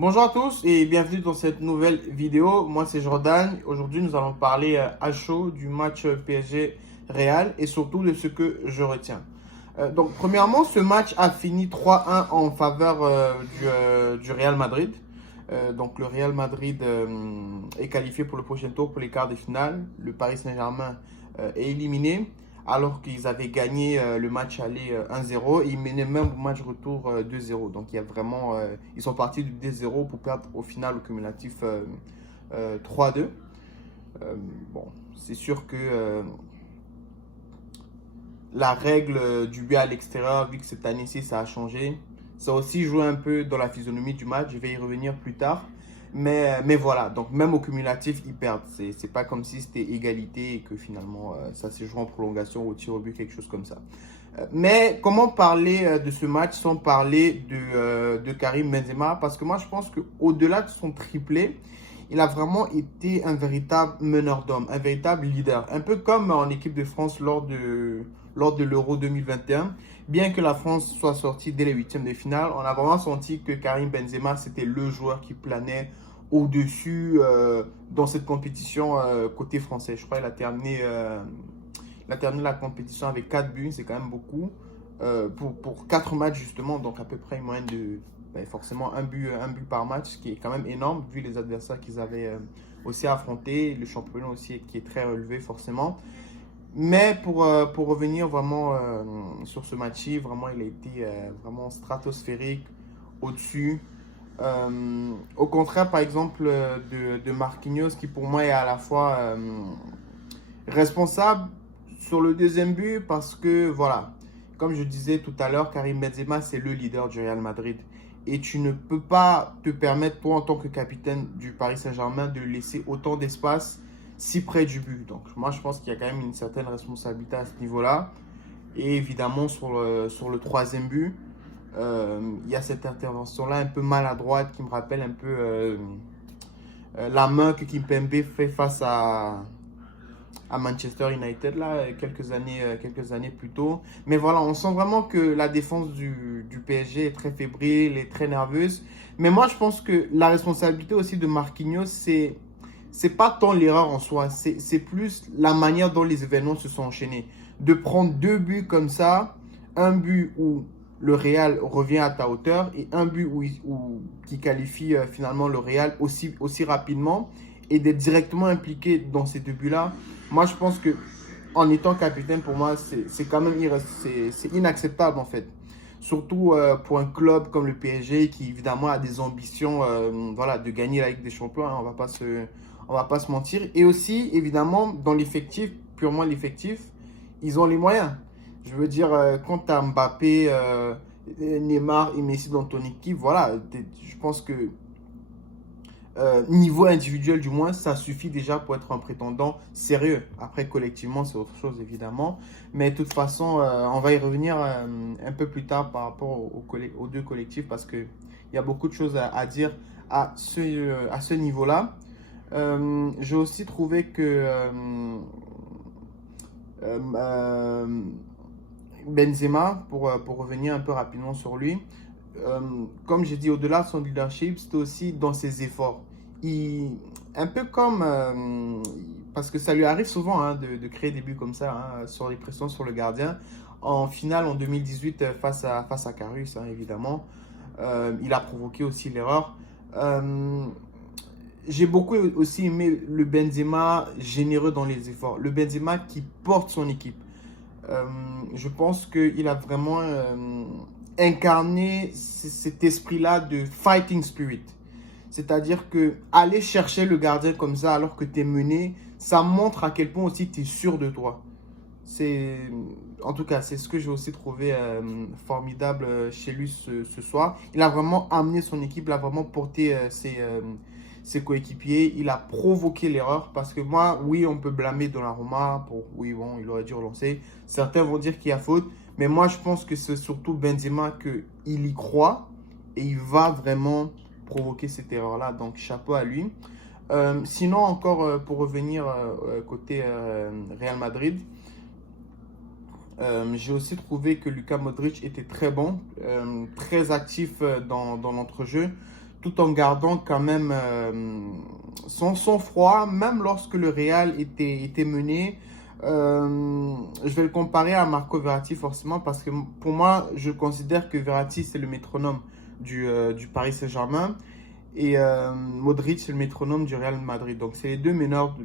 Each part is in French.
Bonjour à tous et bienvenue dans cette nouvelle vidéo. Moi c'est Jordan. Aujourd'hui nous allons parler à chaud du match PSG Real et surtout de ce que je retiens. Donc premièrement, ce match a fini 3-1 en faveur du Real Madrid. Donc le Real Madrid est qualifié pour le prochain tour pour les quarts de finale. Le Paris Saint-Germain est éliminé alors qu'ils avaient gagné le match aller 1-0 et ils menaient même au match retour 2-0. Donc il y a vraiment, ils sont partis du 2-0 pour perdre au final au cumulatif 3-2. Bon, c'est sûr que la règle du but à l'extérieur, vu que cette année-ci ça a changé, ça a aussi joué un peu dans la physionomie du match. Je vais y revenir plus tard. Mais voilà, donc même au cumulatif, ils perdent. C'est pas comme si c'était égalité et que finalement ça s'est joué en prolongation ou au tir au but, quelque chose comme ça. Mais comment parler de ce match sans parler de Karim Benzema? Parce que moi je pense qu'au-delà de son triplé, il a vraiment été un véritable meneur d'hommes, un véritable leader. Un peu comme en équipe de France lors de l'Euro 2021. Bien que la France soit sortie dès les huitièmes de finale, on a vraiment senti que Karim Benzema, c'était le joueur qui planait au-dessus dans cette compétition côté français. Je crois qu'il a terminé la compétition avec 4 buts, c'est quand même beaucoup. Pour 4 matchs justement, donc à peu près une moyenne de forcément un but par match, ce qui est quand même énorme vu les adversaires qu'ils avaient aussi affrontés, le championnat aussi qui est très relevé forcément. Mais pour revenir vraiment sur ce match, vraiment il a été vraiment stratosphérique au-dessus. Au contraire, par exemple, de Marquinhos, qui pour moi est à la fois responsable sur le deuxième but, parce que, voilà, comme je disais tout à l'heure, Karim Benzema, c'est le leader du Real Madrid. Et tu ne peux pas te permettre, toi, en tant que capitaine du Paris Saint-Germain, de laisser autant d'espace si près du but. Donc, moi, je pense qu'il y a quand même une certaine responsabilité à ce niveau-là. Et évidemment, sur le troisième but, il y a cette intervention-là un peu maladroite qui me rappelle un peu la main que Kimpembe fait face à Manchester United là, quelques années plus tôt. Mais voilà, on sent vraiment que la défense du PSG est très fébrile, est très nerveuse. Mais moi, je pense que la responsabilité aussi de Marquinhos, c'est pas tant l'erreur en soi, c'est plus la manière dont les événements se sont enchaînés. De prendre 2 buts comme ça, un but où le Real revient à ta hauteur et un but qui qualifie finalement le Real aussi rapidement et d'être directement impliqué dans ces 2 buts-là. Moi, je pense que en étant capitaine, pour moi, c'est quand même c'est inacceptable en fait. Surtout pour un club comme le PSG qui évidemment a des ambitions voilà, de gagner la Ligue des Champions, hein, on va pas se mentir. Et aussi, évidemment, dans l'effectif, purement l'effectif, ils ont les moyens. Je veux dire, quand tu as Mbappé, Neymar et Messi dans ton équipe, voilà, je pense que niveau individuel du moins, ça suffit déjà pour être un prétendant sérieux. Après, collectivement, c'est autre chose évidemment. Mais de toute façon, on va y revenir un peu plus tard par rapport aux deux collectifs parce qu'il y a beaucoup de choses à dire à ce niveau-là. J'ai aussi trouvé que euh, Benzema, pour revenir un peu rapidement sur lui, comme j'ai dit, au-delà de son leadership, c'était aussi dans ses efforts. Il, un peu comme, parce que ça lui arrive souvent hein, de créer des buts comme ça, hein, sur les pressions sur le gardien. En finale, en 2018, face à Karius, hein, évidemment, il a provoqué aussi l'erreur. Euh, j'ai beaucoup aussi aimé le Benzema généreux dans les efforts, le Benzema qui porte son équipe. Euh, je pense qu'il a vraiment incarné cet esprit-là de fighting spirit. C'est-à-dire que aller chercher le gardien comme ça alors que tu es mené, ça montre à quel point aussi tu es sûr de toi. C'est, en tout cas, c'est ce que j'ai aussi trouvé formidable chez lui ce soir. Il a vraiment amené son équipe, il a vraiment porté ses coéquipiers. Il a provoqué l'erreur parce que moi, oui, on peut blâmer Donnarumma pour, oui, bon, il aurait dû relancer. Certains vont dire qu'il y a faute, mais moi, je pense que c'est surtout Benzema qu'il y croit et il va vraiment provoquer cette erreur-là. Donc, chapeau à lui. Sinon, encore pour revenir côté Real Madrid, j'ai aussi trouvé que Luka Modric était très bon, très actif dans l'entrejeu. tout en gardant quand même son sang-froid, même lorsque le Real était mené. Je vais le comparer à Marco Verratti forcément parce que pour moi, je considère que Verratti, c'est le métronome du Paris Saint-Germain et Modric, c'est le métronome du Real Madrid. Donc, c'est les deux meneurs,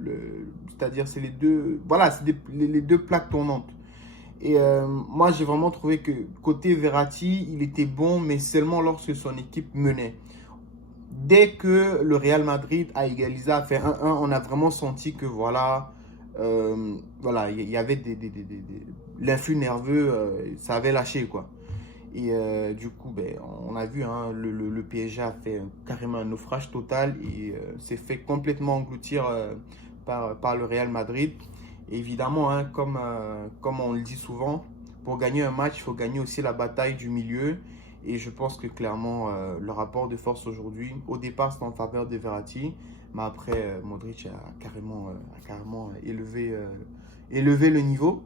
c'est-à-dire c'est les deux, voilà, c'est les deux plaques tournantes. Et moi, j'ai vraiment trouvé que côté Verratti, il était bon, mais seulement lorsque son équipe menait. Dès que le Real Madrid a égalisé, a fait 1-1, on a vraiment senti que voilà, il y avait l'influx nerveux, ça avait lâché quoi. Et du coup, ben, on a vu, hein, le PSG a fait carrément un naufrage total et s'est fait complètement engloutir par le Real Madrid. Et évidemment, hein, comme on le dit souvent, pour gagner un match, il faut gagner aussi la bataille du milieu. Et je pense que clairement, le rapport de force aujourd'hui, au départ, c'était en faveur de Verratti. Mais après, Modric a carrément élevé le niveau.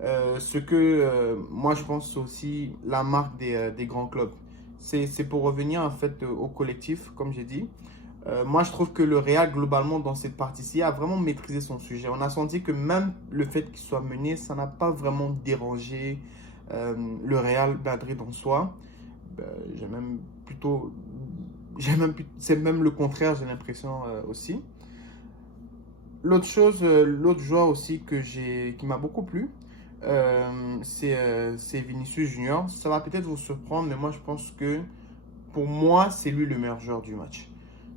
Ce que moi je pense c'est aussi la marque des grands clubs. C'est pour revenir en fait au collectif, comme j'ai dit. Moi je trouve que le Real globalement dans cette partie-ci a vraiment maîtrisé son sujet. On a senti que même le fait qu'il soit mené, ça n'a pas vraiment dérangé le Real Madrid en soi. J'ai même plutôt, c'est même le contraire, j'ai l'impression aussi. L'autre joueur aussi qui m'a beaucoup plu, c'est Vinicius Junior. Ça va peut-être vous surprendre, mais moi je pense que pour moi, c'est lui le meilleur joueur du match.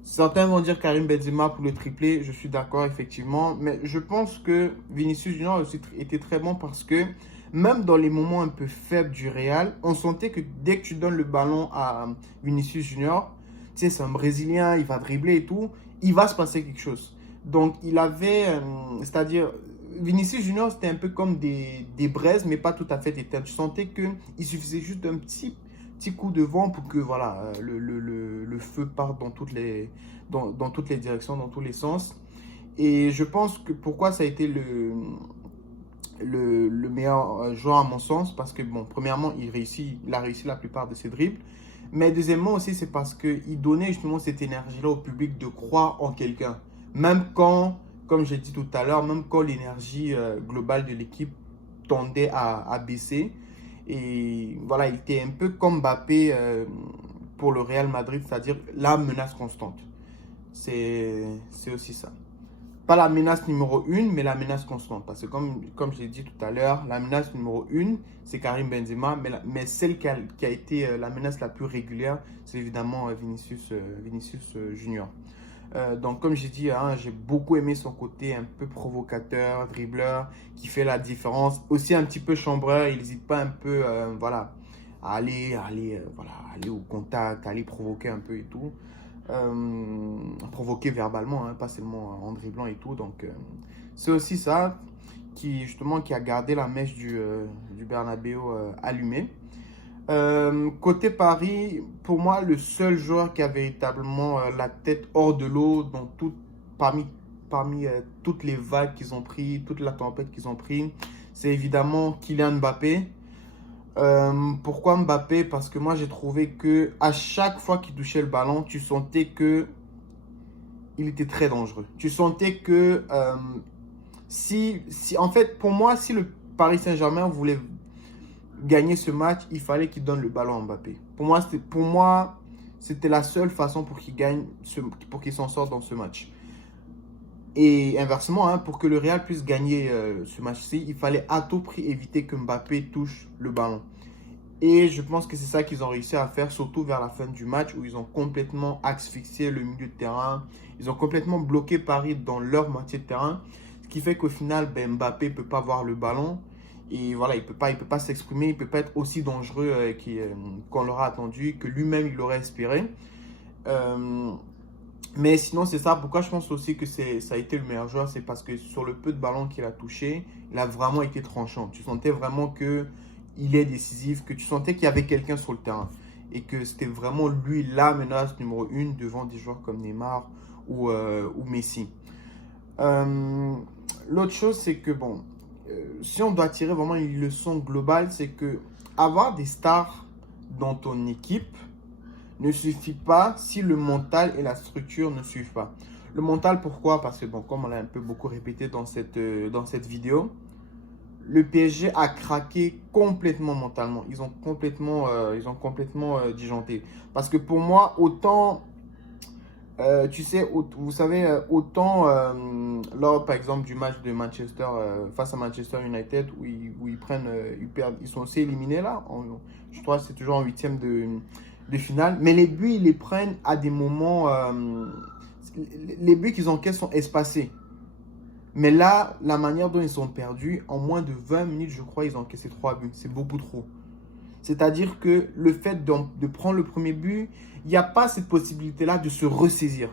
Certains vont dire Karim Benzema pour le triplé, je suis d'accord effectivement, mais je pense que Vinicius Junior a aussi été très bon parce que même dans les moments un peu faibles du Real, on sentait que dès que tu donnes le ballon à Vinicius Junior, tu sais, c'est un Brésilien, il va dribbler et tout, il va se passer quelque chose. Donc il avait, c'est-à-dire, Vinicius Junior, c'était un peu comme des braises, mais pas tout à fait éteintes. Tu sentais qu'il suffisait juste d'un petit coup de vent pour que voilà, le feu parte dans toutes les directions, dans tous les sens. Et je pense que pourquoi ça a été le meilleur joueur à mon sens, parce que bon, premièrement, il a réussi la plupart de ses dribbles. Mais deuxièmement aussi, c'est parce qu'il donnait justement cette énergie-là au public de croire en quelqu'un. Même quand, comme j'ai dit tout à l'heure, même quand l'énergie globale de l'équipe tendait à baisser. Et voilà, il était un peu comme Mbappé pour le Real Madrid, c'est-à-dire la menace constante. C'est aussi ça. Pas la menace numéro 1, mais la menace constante. Parce que comme je l'ai dit tout à l'heure, la menace numéro 1, c'est Karim Benzema. Mais celle qui a été la menace la plus régulière, c'est évidemment Vinicius Junior. Donc comme j'ai dit, hein, j'ai beaucoup aimé son côté un peu provocateur, dribbleur, qui fait la différence. Aussi un petit peu chambreur, il n'hésite pas un peu voilà, voilà, aller au contact, aller provoquer un peu et tout. Provoquer verbalement, hein, pas seulement en dribblant et tout. Donc c'est aussi ça qui a gardé la mèche du Bernabéu allumée. Côté Paris, pour moi, le seul joueur qui a véritablement la tête hors de l'eau parmi toutes les vagues qu'ils ont pris, toute la tempête qu'ils ont pris, c'est évidemment Kylian Mbappé. Pourquoi Mbappé? Parce que moi, j'ai trouvé que à chaque fois qu'il touchait le ballon, tu sentais que il était très dangereux. Tu sentais que en fait, pour moi, si le Paris Saint-Germain voulait gagner ce match, il fallait qu'il donne le ballon à Mbappé. Pour moi, c'était la seule façon pour pour qu'il s'en sorte dans ce match. Et inversement, hein, pour que le Real puisse gagner ce match-ci, il fallait à tout prix éviter que Mbappé touche le ballon. Et je pense que c'est ça qu'ils ont réussi à faire, surtout vers la fin du match, où ils ont complètement asphyxié le milieu de terrain. Ils ont complètement bloqué Paris dans leur moitié de terrain. Ce qui fait qu'au final, Mbappé ne peut pas avoir le ballon. Et voilà, il peut pas s'exprimer, il ne peut pas être aussi dangereux qu'on l'aura attendu, que lui-même il l'aurait espéré. Mais sinon, c'est ça. Pourquoi je pense aussi que ça a été le meilleur joueur, c'est parce que sur le peu de ballons qu'il a touché, il a vraiment été tranchant. Tu sentais vraiment qu'il est décisif, que tu sentais qu'il y avait quelqu'un sur le terrain. Et que c'était vraiment lui la menace numéro 1 devant des joueurs comme Neymar ou Messi. L'autre chose, c'est que bon, si on doit tirer vraiment une leçon globale, c'est que avoir des stars dans ton équipe ne suffit pas si le mental et la structure ne suivent pas. Le mental, pourquoi? Parce que, bon, comme on l'a un peu beaucoup répété dans cette vidéo, le PSG a craqué complètement mentalement. Ils ont complètement disjoncté. Parce que pour moi, autant, tu sais, vous savez, autant lors, par exemple, du match de Manchester face à Manchester United, où ils prennent, ils sont aussi éliminés là. Je crois que c'est toujours en huitième de finale. Mais les buts, ils les prennent à des moments. Les buts qu'ils encaissent sont espacés. Mais là, la manière dont ils sont perdus, en moins de 20 minutes, je crois, ils ont encaissé 3 buts. C'est beaucoup trop. C'est-à-dire que le fait de prendre le premier but, il n'y a pas cette possibilité-là de se ressaisir.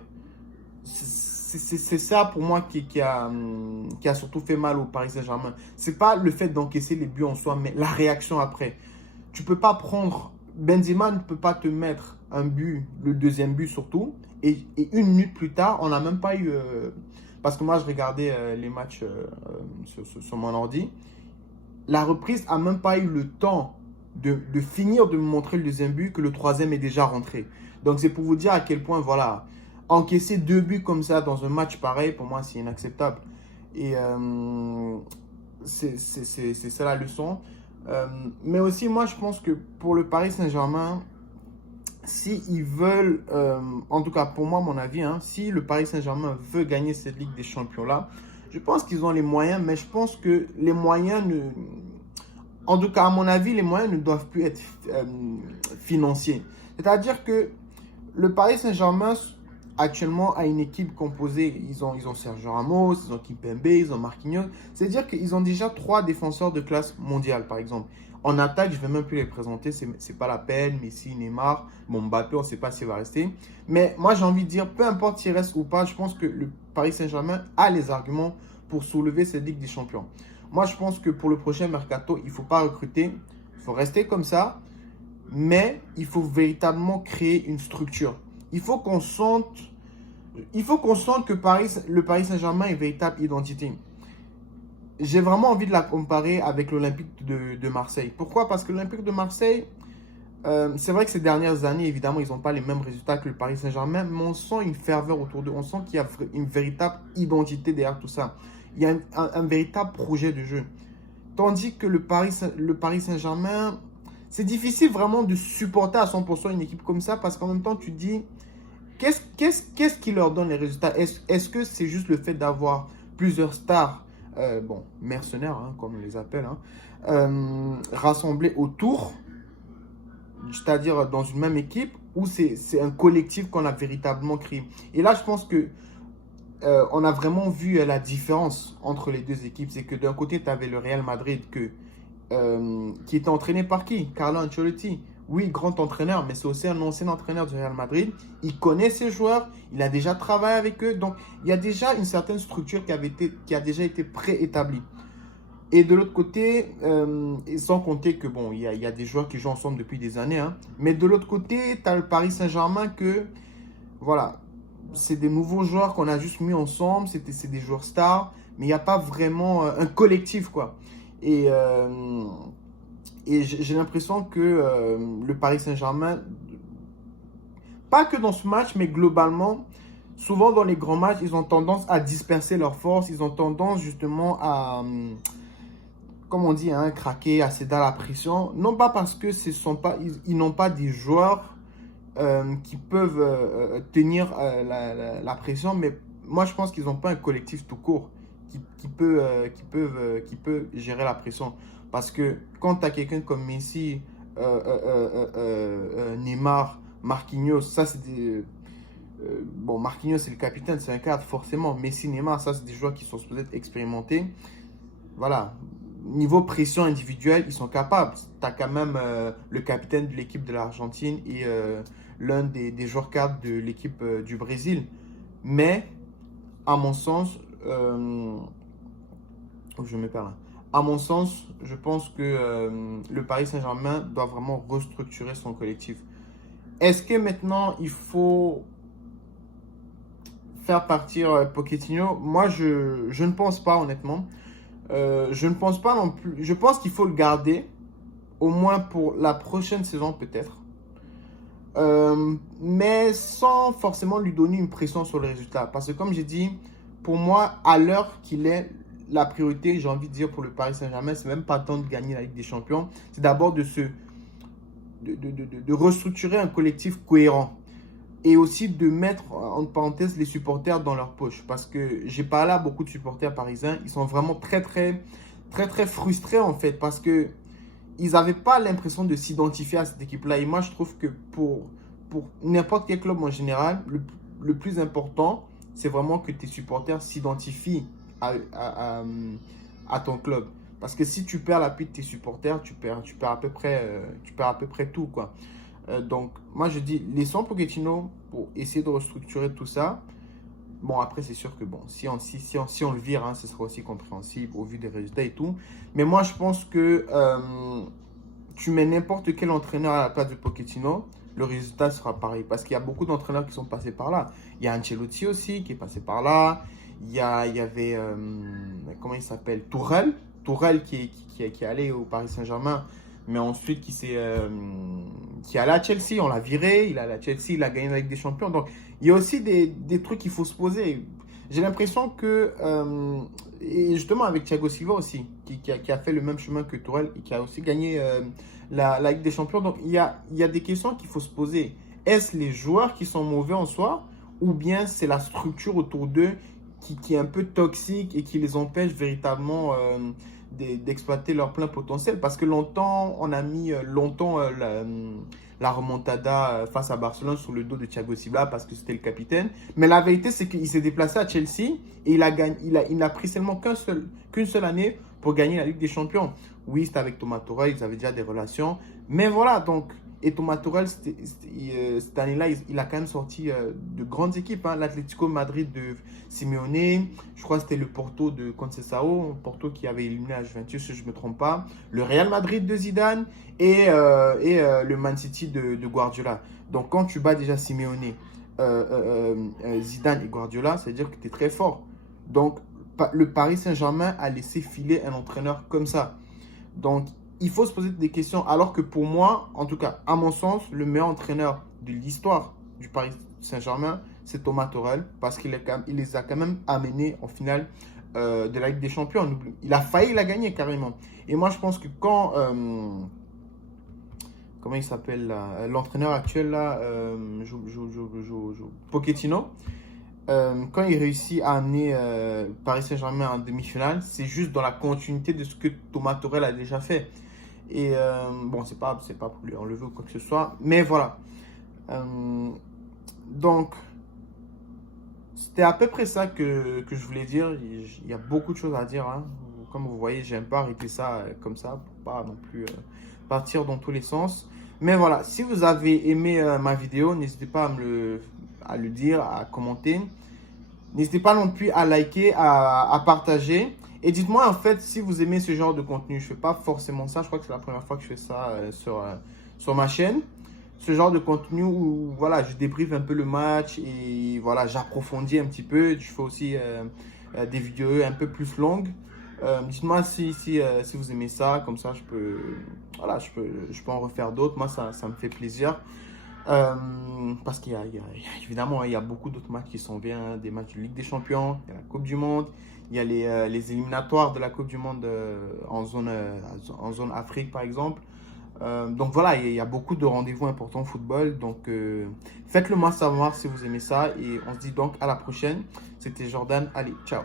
C'est ça pour moi qui a surtout fait mal au Paris Saint-Germain. Ce n'est pas le fait d'encaisser les buts en soi, mais la réaction après. Tu ne peux pas prendre... Benzema ne peut pas te mettre un but, le deuxième but surtout, et une minute plus tard, on n'a même pas eu... parce que moi, je regardais les matchs sur mon ordi. La reprise n'a même pas eu le temps de finir de me montrer le deuxième but que le troisième est déjà rentré. Donc, c'est pour vous dire à quel point, voilà, encaisser 2 buts comme ça dans un match pareil, pour moi, c'est inacceptable. Et c'est ça la leçon. Mais aussi, moi, je pense que pour le Paris Saint-Germain, si ils veulent, en tout cas pour moi, mon avis, hein, si le Paris Saint-Germain veut gagner cette Ligue des Champions-là, je pense qu'ils ont les moyens, mais je pense que les moyens en tout cas, à mon avis, les moyens ne doivent plus être financiers. C'est-à-dire que le Paris Saint-Germain, actuellement, a une équipe composée. Ils ont Sergio Ramos, ils ont Kimpembe, ils ont Marquinhos. C'est-à-dire qu'ils ont déjà 3 défenseurs de classe mondiale, par exemple. En attaque, je ne vais même plus les présenter, c'est pas la peine. Messi, Neymar, bon, Mbappé, on ne sait pas s'il va rester. Mais moi, j'ai envie de dire, peu importe s'il reste ou pas, je pense que le Paris Saint-Germain a les arguments pour soulever cette Ligue des Champions. Moi, je pense que pour le prochain mercato, il ne faut pas recruter. Il faut rester comme ça. Mais il faut véritablement créer une structure. Il faut qu'on sente que le Paris Saint-Germain est une véritable identité. J'ai vraiment envie de la comparer avec l'Olympique de Marseille. Pourquoi? Parce que l'Olympique de Marseille, c'est vrai que ces dernières années, évidemment, ils n'ont pas les mêmes résultats que le Paris Saint-Germain, mais on sent une ferveur autour d'eux. On sent qu'il y a une véritable identité derrière tout ça. Il y a un véritable projet de jeu. Tandis que le Paris Saint-Germain, c'est difficile vraiment de supporter à 100% une équipe comme ça parce qu'en même temps, tu te dis, qu'est-ce qui leur donne les résultats? Est-ce que c'est juste le fait d'avoir plusieurs stars, mercenaires, hein, comme on les appelle, hein, rassemblés autour, c'est-à-dire dans une même équipe, ou c'est un collectif qu'on a véritablement créé? Et là, je pense que on a vraiment vu la différence entre les deux équipes. C'est que d'un côté, tu avais le Real Madrid qui était entraîné par qui? Carlo Ancelotti. Oui, grand entraîneur, mais c'est aussi un ancien entraîneur du Real Madrid. Il connaît ses joueurs, il a déjà travaillé avec eux. Donc, il y a déjà une certaine structure qui a déjà été préétablie. Et de l'autre côté, sans compter que, bon, il y a des joueurs qui jouent ensemble depuis des années. Hein, mais de l'autre côté, tu as le Paris Saint-Germain que, voilà, c'est des nouveaux joueurs qu'on a juste mis ensemble. C'est des joueurs stars, mais il n'y a pas vraiment un collectif, quoi. Et j'ai l'impression que le Paris Saint-Germain, pas que dans ce match, mais globalement, souvent dans les grands matchs, ils ont tendance à disperser leurs forces. Ils ont tendance justement à, comme on dit, hein, craquer, à céder à la pression. Non pas parce que ils n'ont pas des joueurs qui peuvent tenir la pression, mais moi je pense qu'ils n'ont pas un collectif tout court qui peut gérer la pression. Parce que quand tu as quelqu'un comme Messi, Neymar, Marquinhos, ça c'est des... bon, Marquinhos c'est le capitaine, c'est un cadre forcément. Messi, Neymar, ça c'est des joueurs qui sont supposés être expérimentés. Voilà. Niveau pression individuelle, ils sont capables. Tu as quand même le capitaine de l'équipe de l'Argentine et l'un des joueurs cadres de l'équipe du Brésil. Mais, à mon sens, je me perds là. À mon sens, je pense que le Paris Saint-Germain doit vraiment restructurer son collectif. Est-ce que maintenant, il faut faire partir Pochettino? Moi, je ne pense pas, honnêtement. Je ne pense pas non plus. Je pense qu'il faut le garder, au moins pour la prochaine saison peut-être. mais sans forcément lui donner une pression sur le résultat. Parce que comme j'ai dit, pour moi, à l'heure qu'il est, la priorité, j'ai envie de dire, pour le Paris Saint-Germain, c'est même pas tant de gagner la Ligue des Champions, c'est d'abord de restructurer un collectif cohérent. Et aussi de mettre, en parenthèse, les supporters dans leur poche. Parce que j'ai parlé à beaucoup de supporters parisiens, ils sont vraiment très frustrés en fait. Parce que ils n'avaient pas l'impression de s'identifier à cette équipe-là. Et moi, je trouve que pour n'importe quel club en général, le plus important, c'est vraiment que tes supporters s'identifient à ton club. Parce que si tu perds l'appui de tes supporters, tu perds à peu près tout, quoi. Donc, moi, je dis, laissons Pochettino pour essayer de restructurer tout ça. Bon, après, c'est sûr que bon, si on le vire, hein, ce sera aussi compréhensible au vu des résultats et tout. Mais moi, je pense que tu mets n'importe quel entraîneur à la place de Pochettino, le résultat sera pareil. Parce qu'il y a beaucoup d'entraîneurs qui sont passés par là. Il y a Ancelotti aussi qui est passé par là. Il y avait, comment il s'appelle, Tourelle qui est allé au Paris Saint-Germain, mais ensuite qui est allé à Chelsea. On l'a viré, il est allé à Chelsea, il a gagné la Ligue des Champions. Donc, il y a aussi des trucs qu'il faut se poser. J'ai l'impression que, et justement avec Thiago Silva aussi, qui a fait le même chemin que Tourelle et qui a aussi gagné la Ligue des Champions. Donc, il y a des questions qu'il faut se poser. Est-ce les joueurs qui sont mauvais en soi ou bien c'est la structure autour d'eux qui est un peu toxique et qui les empêche véritablement d'exploiter leur plein potentiel? Parce que longtemps, on a mis la remontada face à Barcelone sur le dos de Thiago Silva parce que c'était le capitaine. Mais la vérité, c'est qu'il s'est déplacé à Chelsea et il n'a pris seulement qu'une seule année pour gagner la Ligue des Champions. Oui, c'était avec Thomas Tuchel, ils avaient déjà des relations. Mais voilà, donc, et Thomas Tuchel, cette année-là, il a quand même sorti de grandes équipes. Hein. L'Atlético Madrid de Simeone, je crois que c'était le Porto de Conceição, Porto qui avait éliminé la Juventus, si je ne me trompe pas. Le Real Madrid de Zidane et le Man City de Guardiola. Donc, quand tu bats déjà Simeone, Zidane et Guardiola, ça veut dire que tu es très fort. Donc, le Paris Saint-Germain a laissé filer un entraîneur comme ça. Donc, il faut se poser des questions. Alors que pour moi, en tout cas, à mon sens, le meilleur entraîneur de l'histoire du Paris Saint-Germain, c'est Thomas Tuchel. Parce qu'il les a quand même amenés en finale de la Ligue des Champions. Il a failli la gagner carrément. Et moi, je pense que quand... comment il s'appelle l'entraîneur actuel là Pochettino. Quand il réussit à amener Paris Saint-Germain en demi-finale, c'est juste dans la continuité de ce que Thomas Tuchel a déjà fait. Et bon, c'est pas pour lui enlever ou quoi que ce soit, mais voilà. Donc, c'était à peu près ça que je voulais dire. Il y a beaucoup de choses à dire. Hein. Comme vous voyez, j'aime pas arrêter ça comme ça pour pas non plus partir dans tous les sens. Mais voilà, si vous avez aimé ma vidéo, n'hésitez pas à le dire, à commenter. N'hésitez pas non plus à liker, à partager. Et dites-moi en fait si vous aimez ce genre de contenu. Je ne fais pas forcément ça. Je crois que c'est la première fois que je fais ça sur ma chaîne. Ce genre de contenu où voilà, je débriefe un peu le match et voilà, j'approfondis un petit peu. Je fais aussi des vidéos un peu plus longues. Dites-moi si vous aimez ça. Comme ça, je peux en refaire d'autres. Moi, ça me fait plaisir. Parce qu'il y a évidemment, il y a beaucoup d'autres matchs qui sont bien, des matchs de Ligue des Champions, il y a la Coupe du Monde, il y a les éliminatoires de la Coupe du Monde en zone Afrique par exemple. Donc voilà, il y a beaucoup de rendez-vous importants au football. Donc faites-le moi savoir si vous aimez ça et on se dit donc à la prochaine. C'était Jordan, allez, ciao.